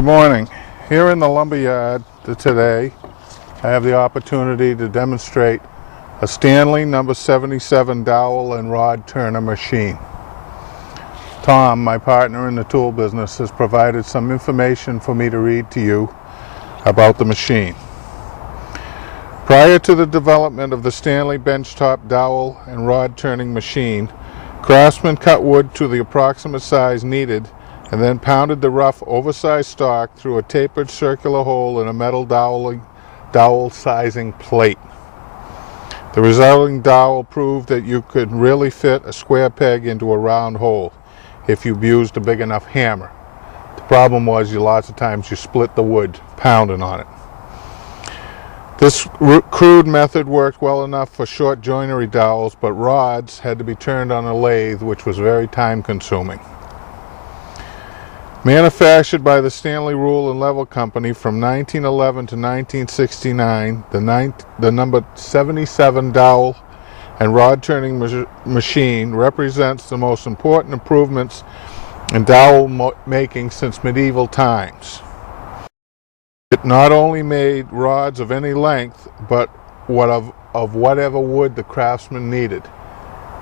Good morning. Here in the lumberyard today, I have the opportunity to demonstrate a Stanley #77 dowel and rod turner machine. Tom, my partner in the tool business, has provided some information for me to read to you about the machine. Prior to the development of the Stanley benchtop dowel and rod turning machine, craftsmen cut wood to the approximate size needed and then pounded the rough, oversized stock through a tapered circular hole in a metal dowel sizing plate. The resulting dowel proved that you could really fit a square peg into a round hole if you used a big enough hammer. The problem was lots of times you split the wood pounding on it. This crude method worked well enough for short joinery dowels, but rods had to be turned on a lathe, which was very time consuming. Manufactured by the Stanley Rule and Level Company from 1911 to 1969, the number 77 dowel and rod turning machine represents the most important improvements in dowel making since medieval times. It not only made rods of any length, but of whatever wood the craftsman needed.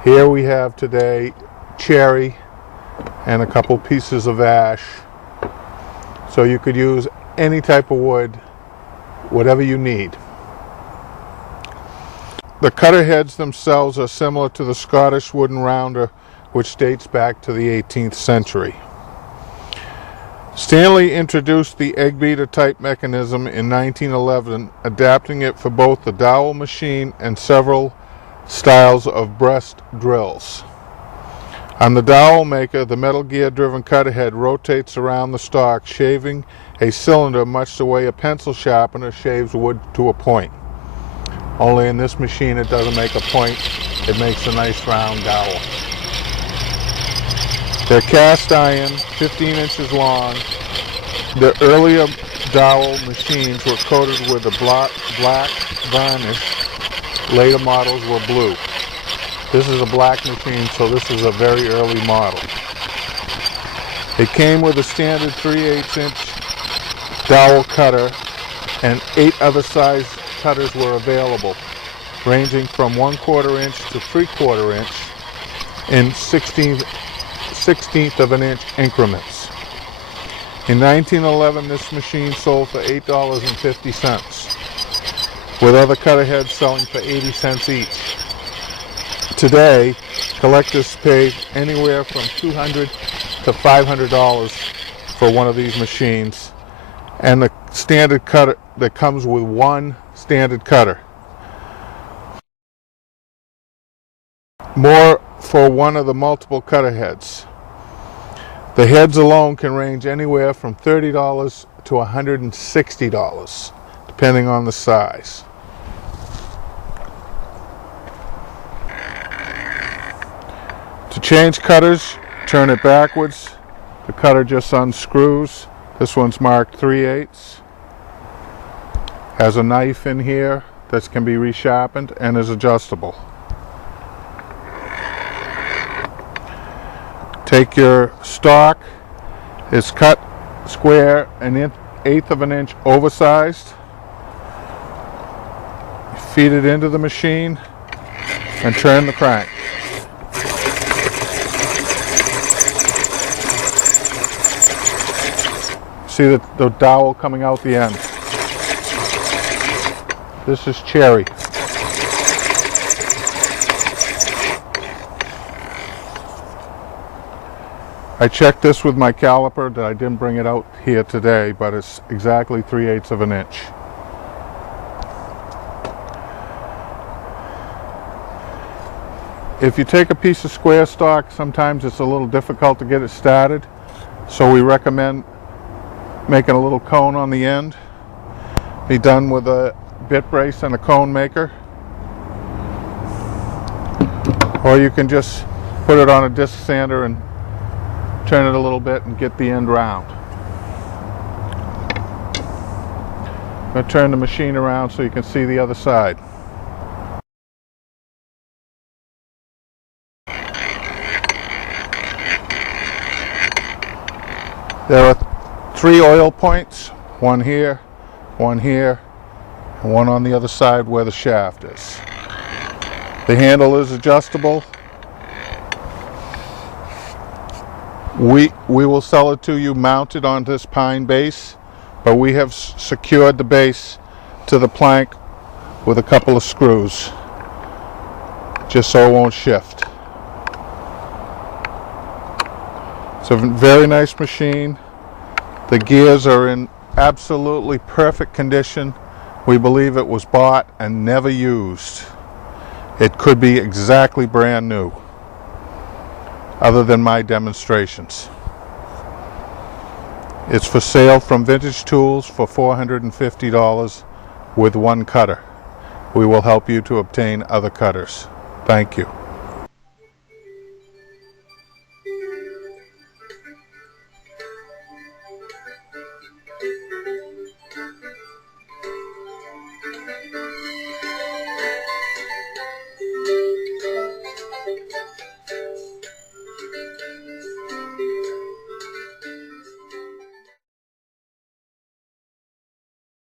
Here we have today cherry and a couple pieces of ash. So you could use any type of wood, whatever you need. The cutter heads themselves are similar to the Scottish wooden rounder, which dates back to the 18th century. Stanley introduced the egg beater type mechanism in 1911, adapting it for both the dowel machine and several styles of breast drills. On the dowel maker, the metal gear driven cutter head rotates around the stock, shaving a cylinder much the way a pencil sharpener shaves wood to a point. Only in this machine it doesn't make a point, it makes a nice round dowel. They're cast iron, 15 inches long. The earlier dowel machines were coated with a black varnish. Later models were blue. This is a black machine, so this is a very early model. It came with a standard 3/8 inch dowel cutter, and 8 other size cutters were available, ranging from 1/4 inch to 3/4 inch in 16th of an inch increments. In 1911, this machine sold for $8.50, with other cutter heads selling for 80 cents each. Today, collectors pay anywhere from $200 to $500 for one of these machines, and the standard cutter that comes with one standard cutter. More for one of the multiple cutter heads. The heads alone can range anywhere from $30 to $160, depending on the size. To change cutters, turn it backwards. The cutter just unscrews. This one's marked 3/8. Has a knife in here that can be resharpened and is adjustable. Take your stock. It's cut square, an 1/8 of an inch oversized. Feed it into the machine and turn the crank. See the dowel coming out the end. This is cherry. I checked this with my caliper that I didn't bring it out here today, but it's exactly 3/8 of an inch. If you take a piece of square stock, sometimes it's a little difficult to get it started, so we recommend making a little cone on the end. Be done with a bit brace and a cone maker. Or you can just put it on a disc sander and turn it a little bit and get the end round. I'm going to turn the machine around so you can see the other side. There are 3 oil points, one here, and one on the other side where the shaft is. The handle is adjustable. We will sell it to you mounted on this pine base, but we have secured the base to the plank with a couple of screws, just so it won't shift. It's a very nice machine. The gears are in absolutely perfect condition. We believe it was bought and never used. It could be exactly brand new, other than my demonstrations. It's for sale from Vintage Tools for $450 with one cutter. We will help you to obtain other cutters. Thank you.